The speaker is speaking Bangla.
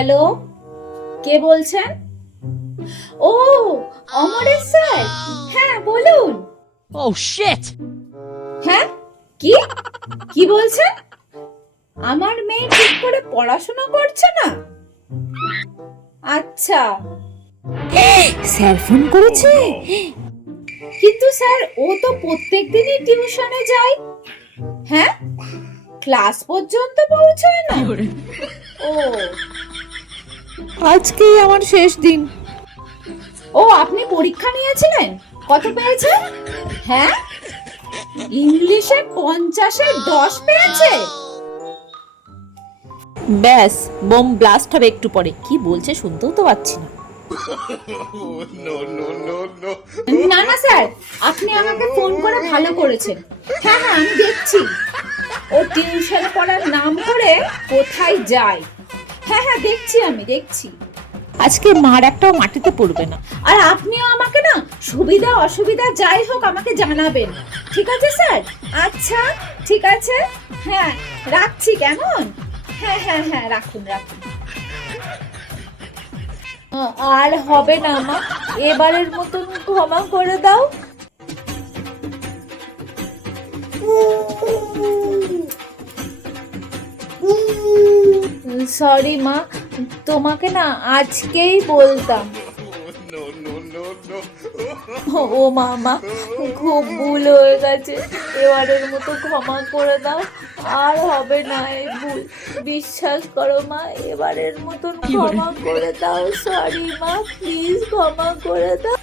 হ্যালো, কে বলছেন? ও, অমরেশ স্যার। হ্যাঁ, বলুন। Oh shit! হ্যাঁ, কি কি বলছেন? আমার মেয়ে ঠিক করে পড়াশোনা করছে না? আচ্ছা, স্যার ফোন করেছে? কিন্তু স্যার, ও তো প্রত্যেকদিনই টিউশনে যায়। হ্যাঁ, ক্লাস পর্যন্ত পৌঁছায় না। ও, আজকেই আমার শেষ দিন। ও আপনি পরীক্ষা নিয়েছিলেন? কত পেয়েছেন? হ্যাঁ, ইংলিশে 50-এ 10 পেয়েছে। ব্যাস, বোম ব্লাস্ট হবে একটু পরে। কি বলছে শুনতেও তো পাচ্ছি না। না না স্যার, আপনি আমাকে ফোন করে ভালো করেছেন। হ্যাঁ হ্যাঁ, আমি দেখছি ও টিউশনে পড়ার নাম করে কোথায় যায়। হ্যাঁ হ্যাঁ, দেখছি। আজকে মার একটাও মাটিতে পড়বে না। আর আপনিও আমাকে না সুবিধা অসুবিধা যাই হোক আমাকে জানাবেন, ঠিক আছে স্যার? আচ্ছা, ঠিক আছে। হ্যাঁ, রাখছি কেমন? হ্যাঁ হ্যাঁ হ্যাঁ, রাখুন। আর হবে না মা, এবারের মতন ক্ষমা করে দাও। সরি মা, তোমাকে না আজকেই বলতাম। ও মামা, খুব ভুল হয়ে গেছে, এবারের মতো ক্ষমা করে দাও। আর হবে না এই ভুল, বিশ্বাস করো মা, এবারের মতন ক্ষমা করে দাও। সরি মা, প্লিজ ক্ষমা করে দাও।